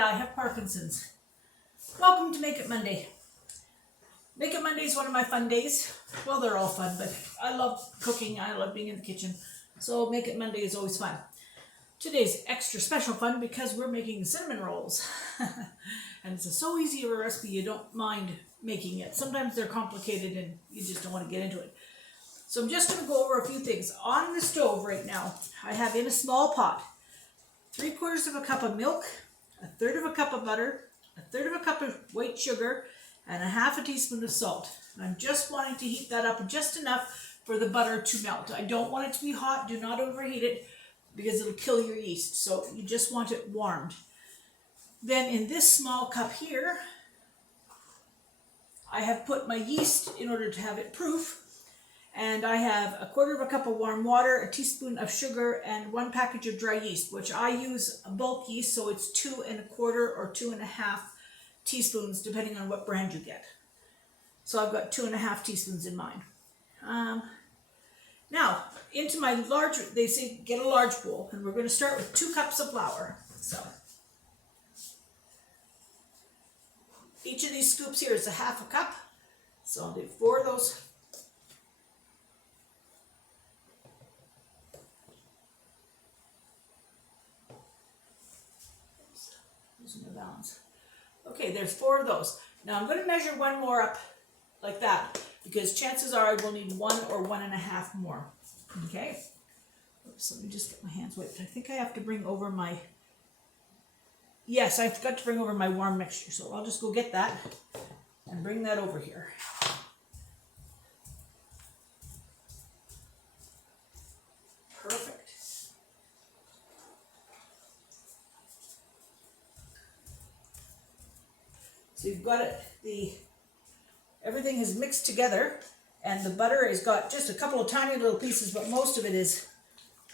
and I have Parkinson's. Welcome to Make It Monday. Make It Monday is one of my fun days. Well, they're all fun, but I love cooking. I love being in the kitchen. So Make It Monday is always fun. Today's extra special fun because we're making cinnamon rolls. And it's so easy of a recipe you don't mind making it. Sometimes they're complicated and you just don't want to get into it. So I'm just going to go over a few things. On the stove right now, I have in a small pot 3/4 of a cup of milk, 1/3 of a cup of butter, 1/3 of a cup of white sugar, and 1/2 teaspoon of salt. And I'm just wanting to heat that up just enough for the butter to melt. I don't want it to be hot. Do not overheat it because it'll kill your yeast. So you just want it warmed. Then in this small cup here, I have put my yeast in order to have it proof. And I have 1/4 of a cup of warm water, a teaspoon of sugar, and 1 package of dry yeast, which I use a bulk yeast, so it's 2 1/4 or 2 1/2 teaspoons, depending on what brand you get. So I've got 2 1/2 teaspoons in mine. Now, into my large, they say get a large bowl, and we're going to start with 2 cups of flour. So each of these scoops here is 1/2 cup. So I'll do 4 of those. Losing the balance. Okay, there's 4 of those. Now I'm going to measure 1 more up like that because chances are I will need 1 or 1 1/2 more. Okay. Oops, let me just get my hands wiped. I think I have to bring over my, yes, I forgot to bring over my warm mixture. So I'll just go get that and bring that over here. Perfect. So you've got it, everything is mixed together, and the butter has got just a couple of tiny little pieces, but most of it is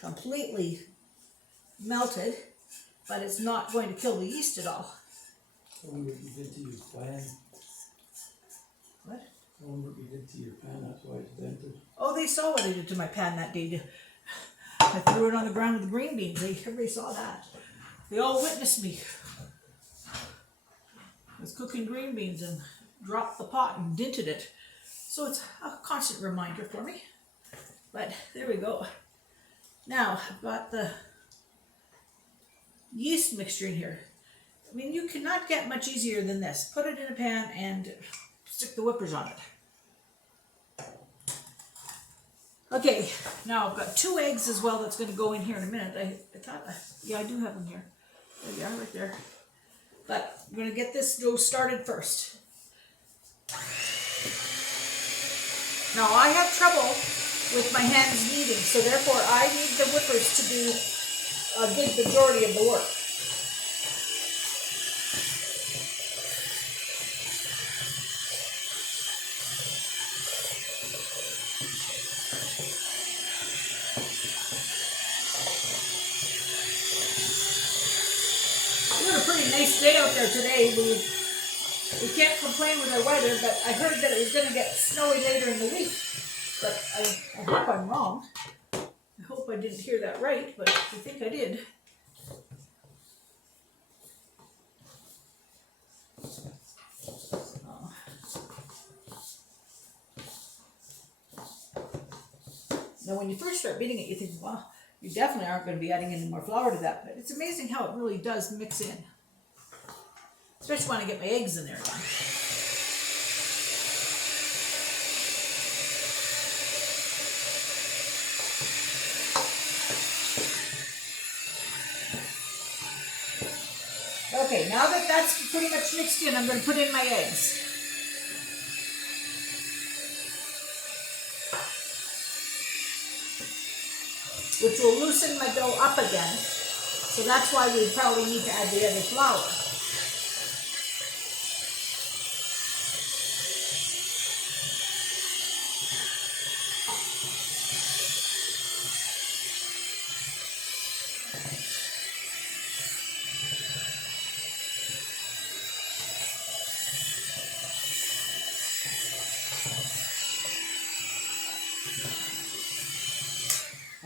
completely melted, but it's not going to kill the yeast at all. I wonder what you did to your pan. What? I wonder what you did to your pan, that's why it's dented. Oh, they saw what I did to my pan that day. I threw it on the ground with the green beans. Everybody saw that. They all witnessed me. I was cooking green beans and dropped the pot and dented it. So it's a constant reminder for me. But there we go. Now I've got the yeast mixture in here. I mean, you cannot get much easier than this. Put it in a pan and stick the whippers on it. Okay, now I've got 2 eggs as well that's going to go in here in a minute. I thought, yeah, I do have them here. There they are, right there. But I'm going to get this dough started first. Now I have trouble with my hands kneading, so therefore I need the whippers to do a good majority of the work. It's a pretty nice day out there today. We can't complain with our weather, but I heard that it was going to get snowy later in the week. But I hope I'm wrong. I hope I didn't hear that right, but I think I did. Now when you first start beating it, you think, well, you definitely aren't going to be adding any more flour to that, but it's amazing how it really does mix in. Especially when I get my eggs in there. Okay, now that that's pretty much mixed in, I'm going to put in my eggs. Which will loosen my dough up again. So that's why we probably need to add the other flour.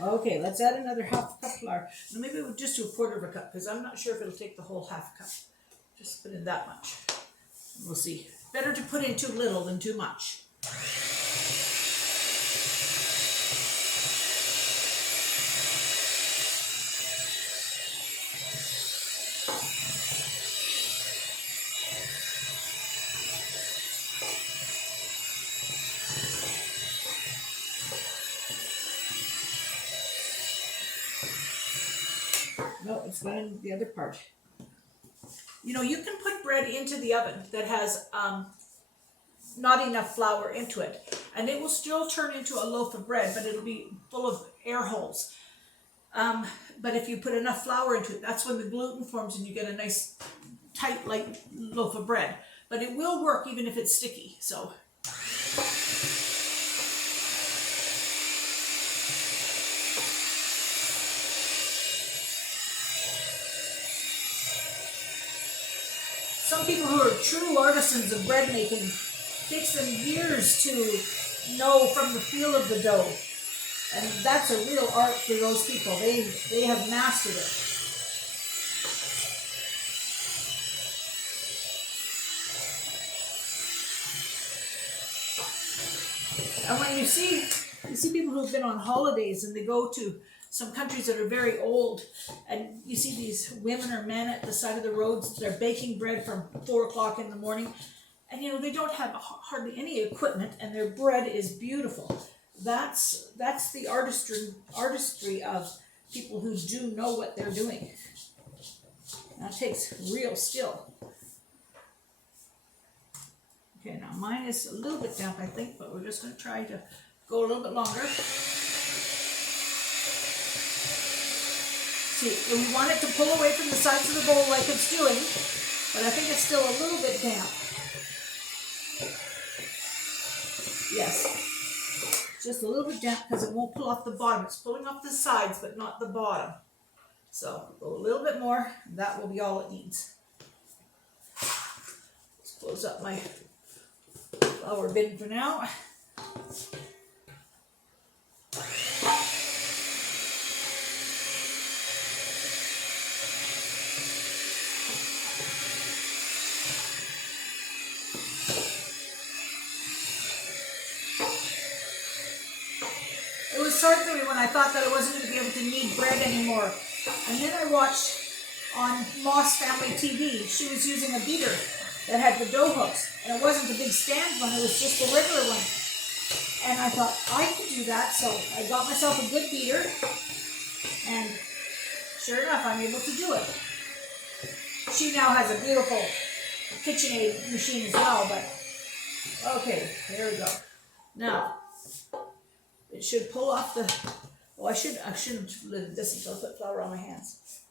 Okay, let's add another 1/2 cup flour. Now maybe we'll just do 1/4 cup because I'm not sure if it'll take the whole 1/2 cup. Just put in that much. We'll see. Better to put in too little than too much. No, it's going in the other part. You know, you can put bread into the oven that has not enough flour into it, and it will still turn into a loaf of bread, but it'll be full of air holes. But if you put enough flour into it, that's when the gluten forms and you get a nice tight light loaf of bread. But it will work even if it's sticky. So some people who are true artisans of bread making, takes them years to know from the feel of the dough. And that's a real art for those people. They have mastered it. And when you see people who've been on holidays and they go to some countries that are very old, and you see these women or men at the side of the roads that are baking bread from 4 o'clock in the morning, and you know, they don't have hardly any equipment, and their bread is beautiful. That's the artistry of people who do know what they're doing. That takes real skill. Okay, now mine is a little bit damp, I think, but we're just going to try to go a little bit longer. See, we want it to pull away from the sides of the bowl like it's doing, but I think it's still a little bit damp. Yes. Just a little bit damp because it won't pull off the bottom. It's pulling off the sides, but not the bottom. So go a little bit more, and that will be all it needs. Let's close up my flour bin for now. Hard for me when I thought that I wasn't going to be able to knead bread anymore. And then I watched on Moss Family TV, she was using a beater that had the dough hooks. And it wasn't a big stand one, it was just a regular one. And I thought, I could do that, so I got myself a good beater. And sure enough, I'm able to do it. She now has a beautiful KitchenAid machine as well, but okay, there we go. Now, it should pull off the, oh, I shouldn't have lidded this until I put flour on my hands.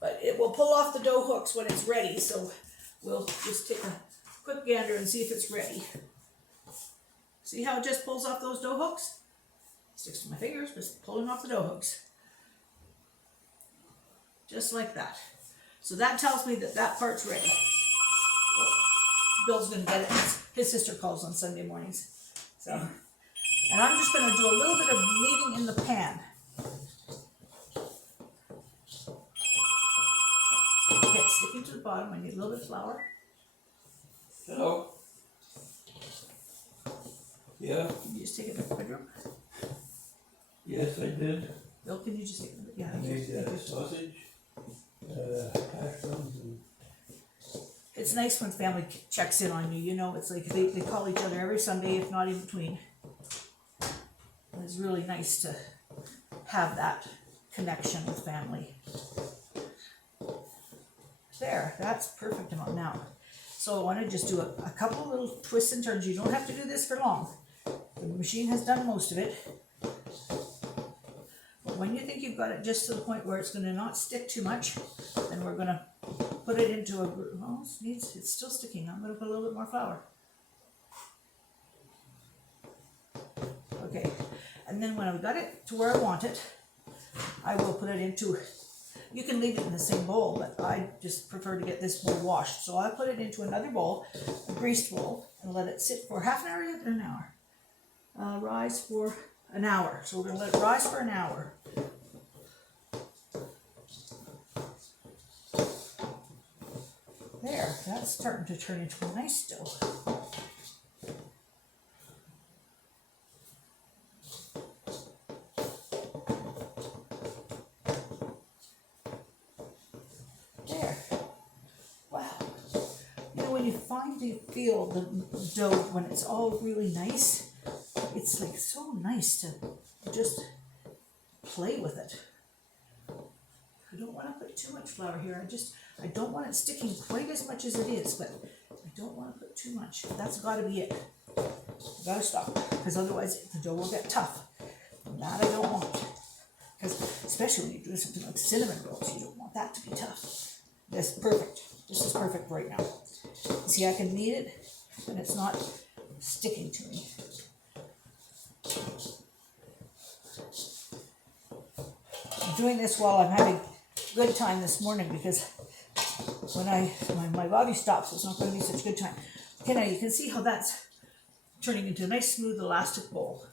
But it will pull off the dough hooks when it's ready, so we'll just take a quick gander and see if it's ready. See how it just pulls off those dough hooks? Sticks to my fingers, just pulling off the dough hooks. Just like that. So that tells me that that part's ready. Bill's gonna get it. His sister calls on Sunday mornings. So, and I'm just going to do a little bit of kneading in the pan. Okay, it's sticking to the bottom. I need a little bit of flour. Hello? Yeah? Can you just take it to the bedroom? Yes, I did. Bill, can you just take it? Yeah. I made sausage, hash browns, and It's nice when family checks in on you, you know, it's like they call each other every Sunday, if not in between. And it's really nice to have that connection with family. There, that's perfect amount now. So I want to just do a couple of little twists and turns. You don't have to do this for long. The machine has done most of it. But when you think you've got it just to the point where it's going to not stick too much, then we're going to put it into a, well, it's still sticking. I'm going to put a little bit more flour. Okay, and then when I've got it to where I want it, I will put it into, you can leave it in the same bowl, but I just prefer to get this bowl washed. So I'll put it into another bowl, a greased bowl, and let it sit for half an hour or an hour. Rise for an hour. So we're going to let it rise for an hour. There, that's starting to turn into a nice dough. There. Wow. You know, when you finally feel the dough, when it's all really nice, it's like so nice to just play with it. I don't want to put too much flour here. I don't want it sticking quite as much as it is, but I don't want to put too much. That's got to be it. I got to stop, because otherwise the dough will get tough. And that I don't want. Because especially when you're doing something like cinnamon rolls, you don't want that to be tough. This is perfect. This is perfect right now. See, I can knead it, and it's not sticking to me. I'm doing this while I'm having good time this morning, because when my body stops, it's not going to be such a good time. Okay, now you can see how that's turning into a nice smooth elastic ball.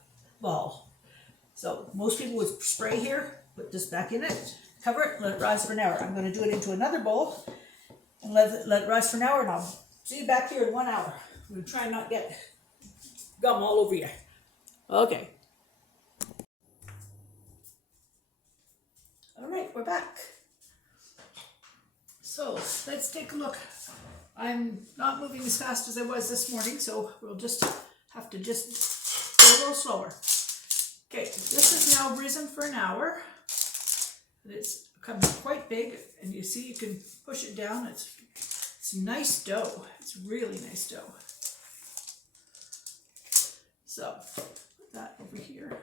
So most people would spray here, put this back in it, cover it, let it rise for an hour. I'm going to do it into another bowl and let it rise for an hour, and I'll see you back here in 1 hour. I'm going to try and not get gum all over you. Okay. All right, we're back. So let's take a look. I'm not moving as fast as I was this morning, so we'll just have to go a little slower. Okay, this is now risen for an hour. It's become quite big, and you see you can push it down. It's nice dough. It's really nice dough. So put that over here.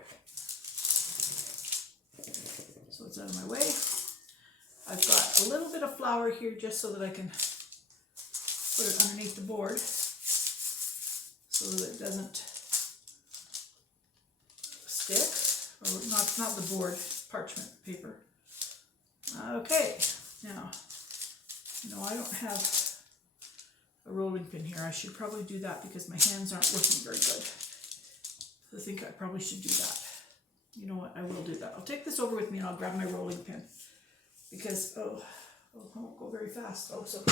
So it's out of my way. I've got a little bit of flour here just so that I can put it underneath the board so that it doesn't stick. Or not the board, parchment paper. Okay, now, I don't have a rolling pin here. I should probably do that because my hands aren't working very good. I think I probably should do that. You know what, I will do that. I'll take this over with me and I'll grab my rolling pin. Because, I won't go very fast. Oh, so,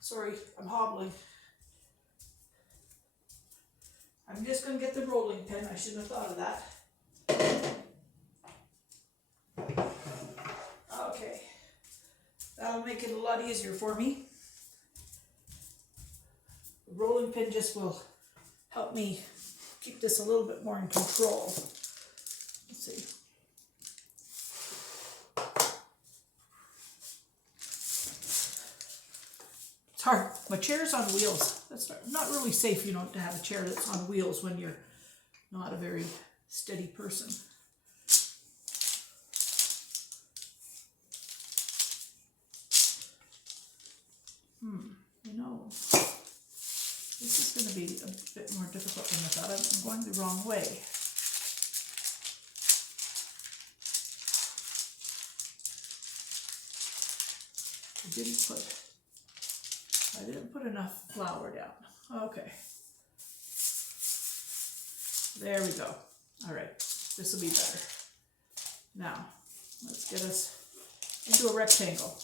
sorry, I'm hobbling. I'm just going to get the rolling pin. I shouldn't have thought of that. Okay. That'll make it a lot easier for me. The rolling pin just will help me keep this a little bit more in control. Let's see. It's hard. My chair's on wheels. That's not really safe, to have a chair that's on wheels when you're not a very steady person. This is going to be a bit more difficult than I thought. I'm going the wrong way. I didn't put enough flour down. Okay. There we go. All right. This will be better. Now, let's get us into a rectangle.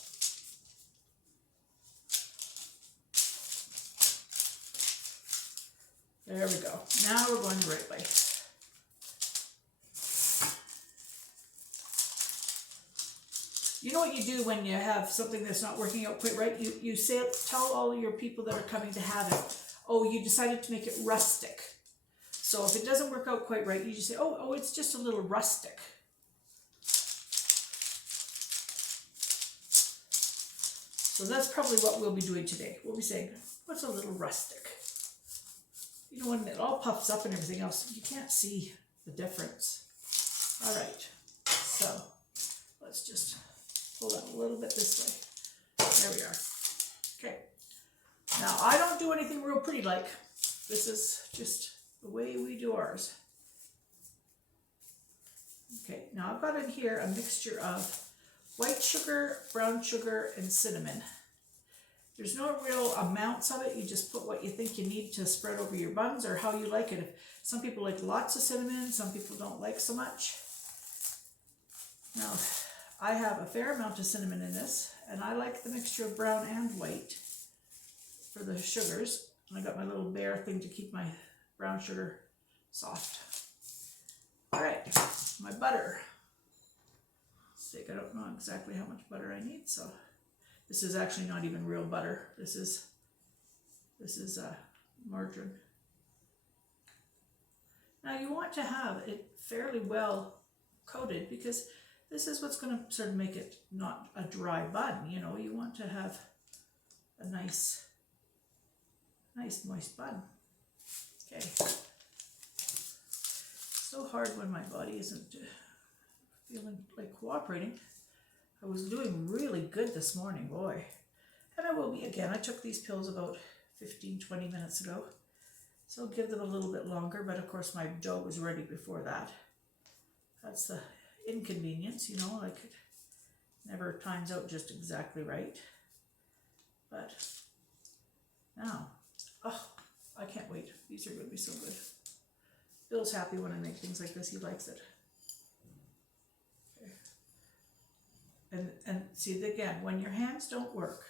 There we go. Now we're going the right way. You know what you do when you have something that's not working out quite right? You tell all your people that are coming to have it, oh, you decided to make it rustic. So if it doesn't work out quite right, you just say, oh, it's just a little rustic. So that's probably what we'll be doing today. We'll be saying, what's a little rustic? When it all puffs up and everything else, you can't see the difference. All right, so let's just pull that a little bit this way. There we are. Okay. Now, I don't do anything real pretty like. This is just the way we do ours. Okay, now I've got in here a mixture of white sugar, brown sugar, and cinnamon. There's no real amounts of it. You just put what you think you need to spread over your buns or how you like it. Some people like lots of cinnamon, some people don't like so much. Now, I have a fair amount of cinnamon in this, and I like the mixture of brown and white. the sugars. I got my little bear thing to keep my brown sugar soft. All right, my butter. I don't know exactly how much butter I need, so this is actually not even real butter. This is margarine. Now you want to have it fairly well coated because this is what's going to sort of make it not a dry bun. You know, you want to have a nice moist bun. Okay. So hard when my body isn't feeling like cooperating. I was doing really good this morning, boy. And I will be again. I took these pills about 15-20 minutes ago. So I'll give them a little bit longer, but of course my dough was ready before that. That's the inconvenience, you know, like it never times out just exactly right. But now, oh, I can't wait. These are going to be so good. Bill's happy when I make things like this. He likes it. Okay. And see, again, when your hands don't work,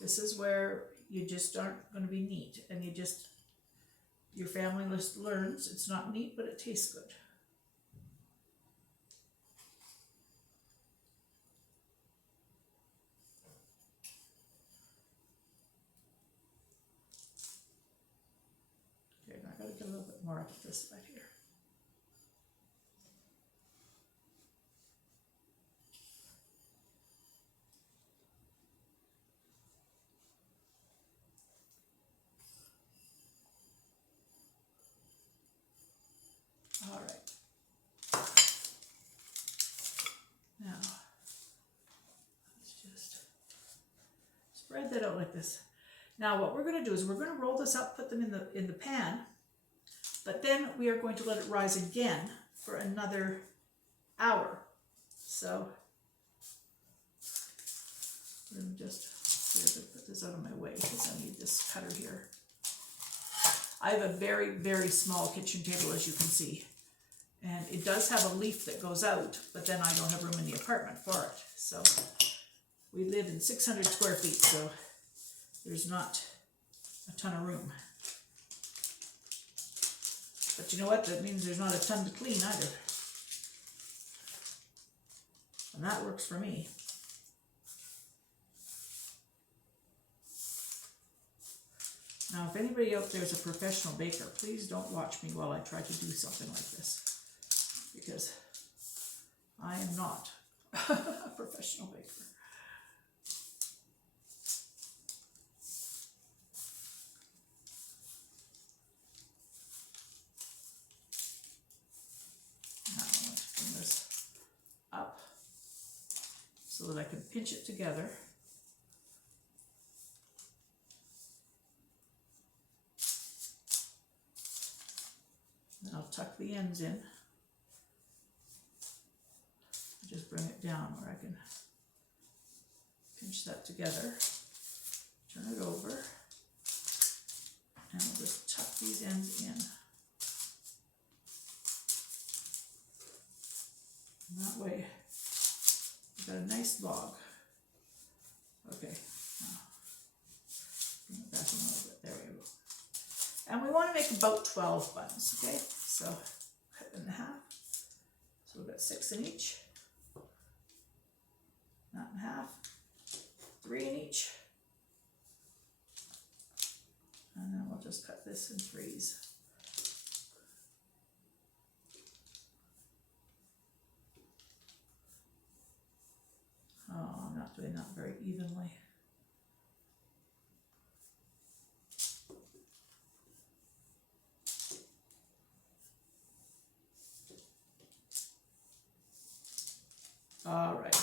this is where you just aren't going to be neat. And your family list learns it's not neat, but it tastes good. Okay, I gotta get a little bit more up at this side here. All right. Now, let's just spread that out like this. Now what we're going to do is we're going to roll this up, put them in the pan, but then we are going to let it rise again for another hour. So let me just put this out of my way because I need this cutter here. I have a very, very small kitchen table, as you can see. And it does have a leaf that goes out, but then I don't have room in the apartment for it. So we live in 600 square feet, so there's not a ton of room. But you know what? That means there's not a ton to clean either. And that works for me. Now, if anybody out there is a professional baker, please don't watch me while I try to do something like this. Because I am not a professional baker. Now let's bring this up so that I can pinch it together. Then I'll tuck the ends in. Just bring it down where I can pinch that together, turn it over, and we'll just tuck these ends in. And that way, we've got a nice log. Okay, now bring it back in a little bit. There we go. And we want to make about 12 buns, okay? So cut it in half. So we've got 6 in each. Not in half, 3 in each, and then we'll just cut this in 3s. Oh, I'm not doing that very evenly. All right.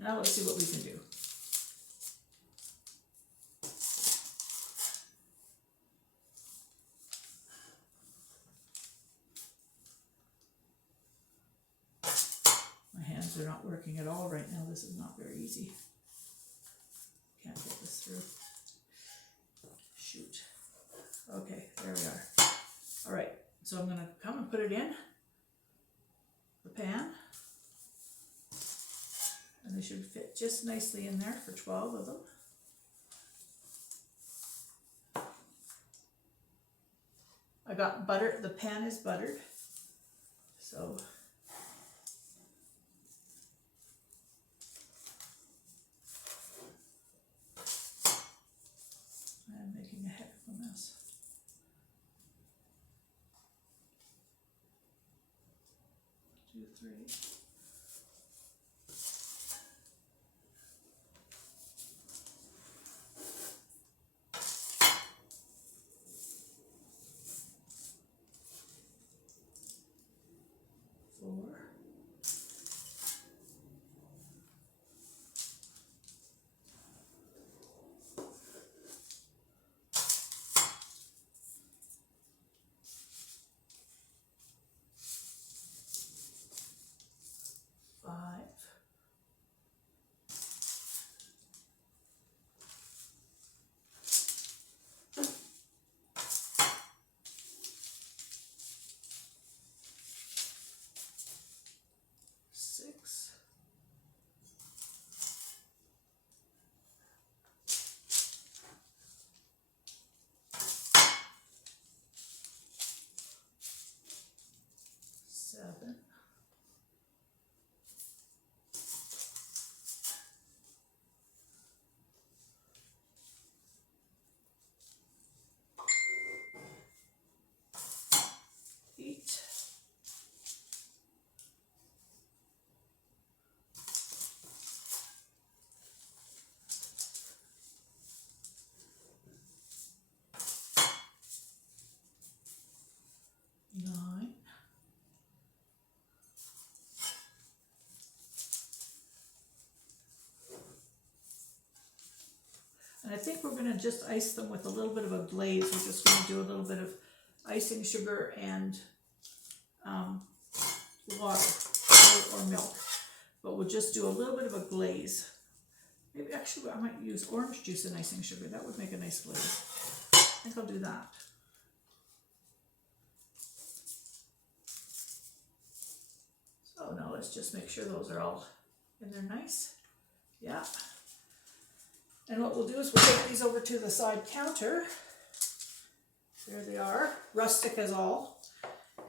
Now let's see what we can do. My hands are not working at all right now. This is not very easy. Can't get this through. Shoot. Okay, there we are. All right, so I'm gonna come and put it in the pan. And they should fit just nicely in there for 12 of them. I got butter. The pan is buttered. So I'm making a heck of a mess. Two, three. Four. Five. Six. Seven. 8. 9. And I think we're going to just ice them with a little bit of a glaze. We're just going to do a little bit of icing sugar and water or milk. But we'll just do a little bit of a glaze. Maybe actually I might use orange juice and icing sugar. That would make a nice glaze. I think I'll do that. So now let's just make sure those are all in there nice. Yeah. And what we'll do is we'll take these over to the side counter. There they are, rustic as all.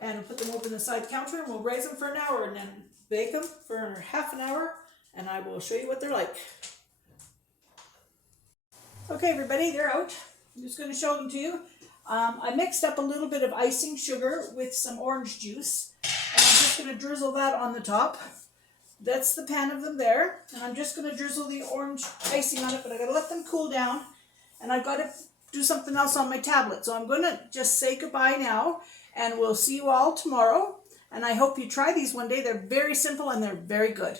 And we'll put them over the side counter and we'll raise them for an hour and then bake them for half an hour and I will show you what they're like. Okay everybody, they're out. I'm just going to show them to you. I mixed up a little bit of icing sugar with some orange juice. And I'm just going to drizzle that on the top. That's the pan of them there. And I'm just going to drizzle the orange icing on it, but I got to let them cool down. And I've got to do something else on my tablet. So I'm going to just say goodbye now. And we'll see you all tomorrow. And I hope you try these one day. They're very simple and they're very good.